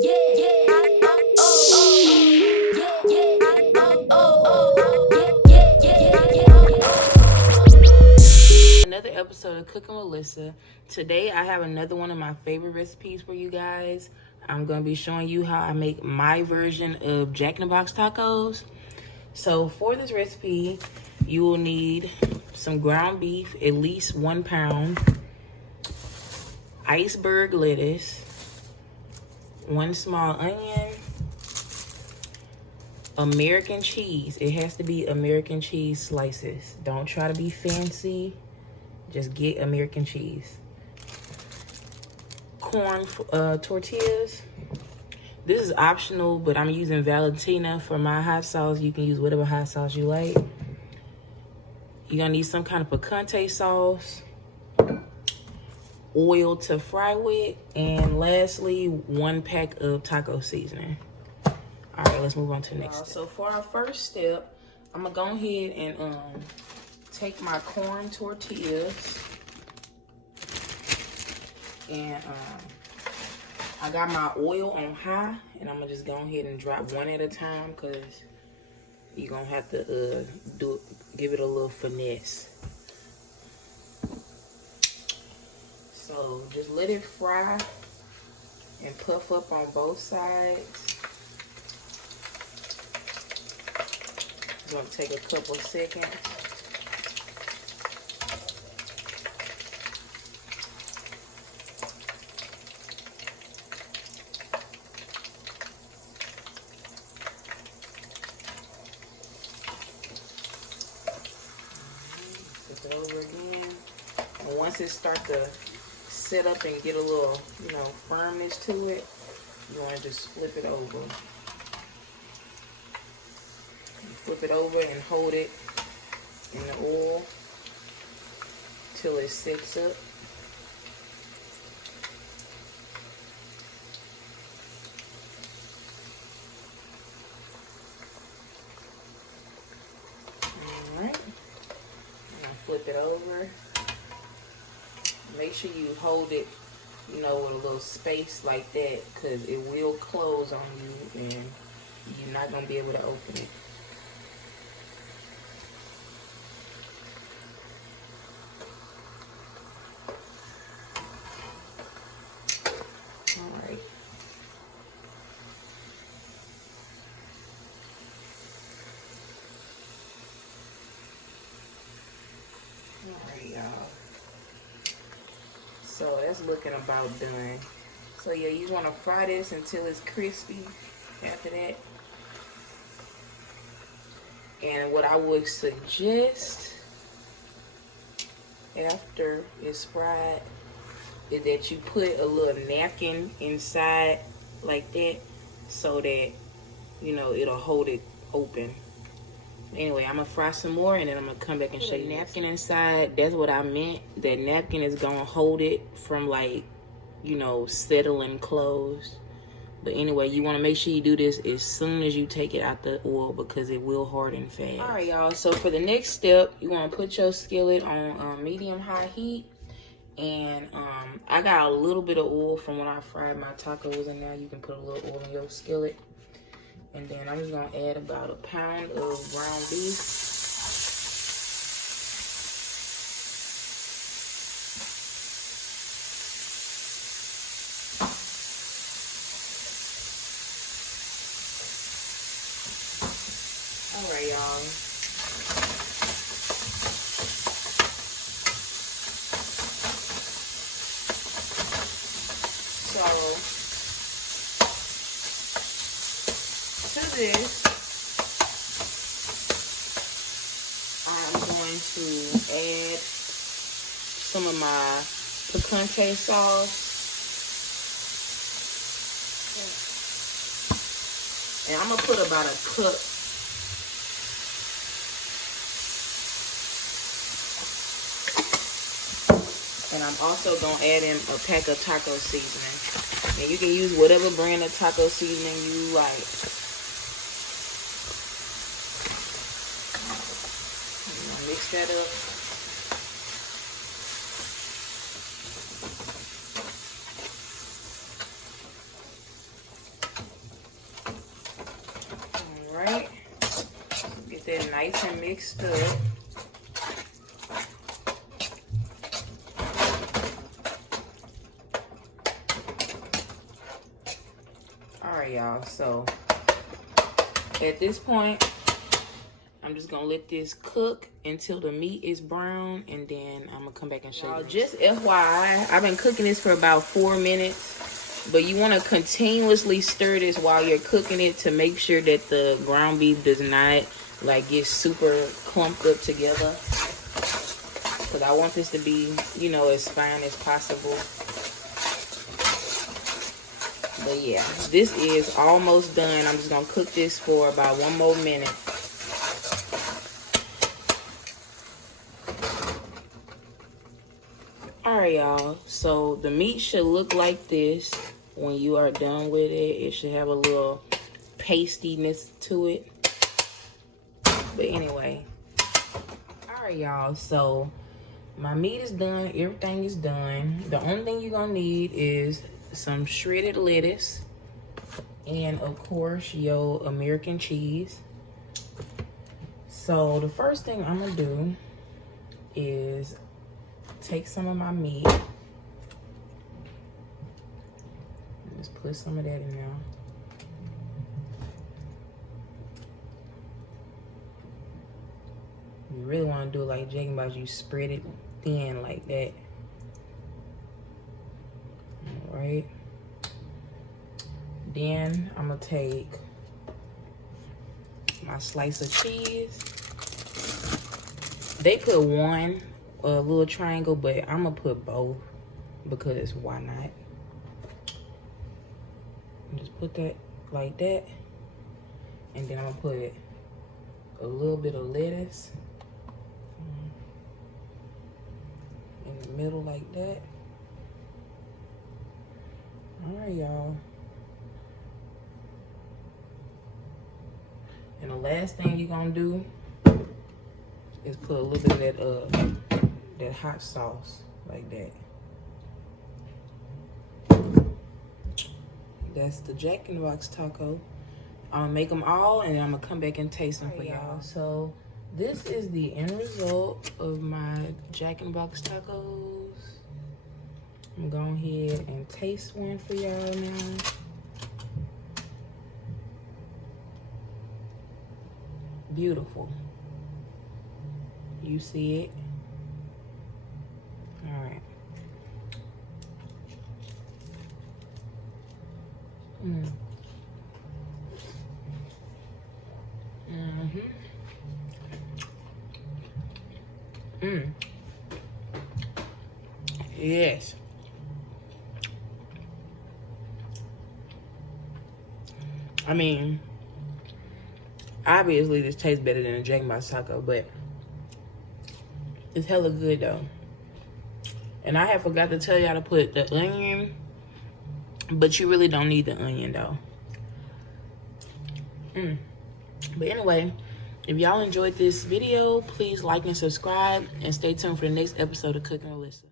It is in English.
Another episode of Cooking with Lyssa. Today I have another one of my favorite recipes for you guys. I'm going to be showing you how I make my version of Jack in the Box tacos. So for this recipe, you will need some ground beef, at least 1 pound, iceberg lettuce, 1 small onion, American cheese. It has to be American cheese slices. Don't try to be fancy. Just get American cheese. Corn tortillas. This is optional, but I'm using Valentina for my hot sauce. You can use whatever hot sauce you like. You're gonna need some kind of picante sauce, oil to fry with, and lastly, 1 pack of taco seasoning. All right, let's move on to the next step. So for our first step, I'm gonna go ahead and take my corn tortillas, and I got my oil on high, and I'm gonna just go ahead and drop one at a time because you're gonna have to give it a little finesse. So just let it fry and puff up on both sides. It's gonna take a couple of seconds. Flip it over again. And once it starts to set up and get a little, firmness to it, you want to just flip it over. Flip it over and hold it in the oil till it sets up. Alright. Now flip it over. Make sure you hold it, with a little space like that, because it will close on you and you're not going to be able to open it. Alright. Alright, y'all. So that's looking about done. So yeah, you want to fry this until it's crispy after that. And what I would suggest after it's fried is that you put a little napkin inside like that so that, it'll hold it open. Anyway, I'm gonna fry some more and then I'm gonna come back and show you. Napkin inside, that's what I meant. That napkin is gonna hold it from settling closed. But anyway, you wanna make sure you do this as soon as you take it out the oil because it will harden fast. All right, y'all, so for the next step, you wanna put your skillet on medium-high heat. And I got a little bit of oil from when I fried my tacos, and now you can put a little oil in your skillet. And then I'm just gonna add about 1 pound of ground beef. All right, y'all. So to this, I'm going to add some of my picante sauce. And I'm going to put about a cup. And I'm also going to add in a pack of taco seasoning. And you can use whatever brand of taco seasoning you like. Mix that up. nice and mixed up. Alright, y'all, so at this point, I'm just gonna let this cook until the meat is brown, and then I'm gonna come back and show you. Just FYI, I've been cooking this for about 4 minutes, but you wanna continuously stir this while you're cooking it to make sure that the ground beef does not like get super clumped up together. Cause I want this to be, you know, as fine as possible. But yeah, this is almost done. I'm just gonna cook this for about 1 more minute. Alright, y'all, so the meat should look like this when you are done with it. It should have a little pastiness to it. But anyway, alright, y'all, so my meat is done. Everything is done. The only thing you're gonna need is some shredded lettuce and, of course, your American cheese. So the first thing I'm gonna do is take some of my meat. Just put some of that in there. You really want to do it like Jack and Box. You spread it thin like that. All right. Then I'm gonna take my slice of cheese. They put one a little triangle, but I'm gonna put both because why not? Just put that like that, and then I'm gonna put a little bit of lettuce in the middle like that. All right, y'all. And the last thing you're gonna do is put a little bit of that hot sauce like that. That's the Jack in the Box taco. I'm gonna make them all, and then I'm gonna come back and taste them for y'all. So this is the end result of my Jack in the Box tacos. I'm going ahead and taste one for y'all now. Beautiful. You see it? All right. Yes. I mean, obviously this tastes better than a Jack in the Box taco, but it's hella good though. And I had forgot to tell y'all to put the onion, but you really don't need the onion though. But anyway, if y'all enjoyed this video, please like and subscribe, and stay tuned for the next episode of Cooking with Lyssa.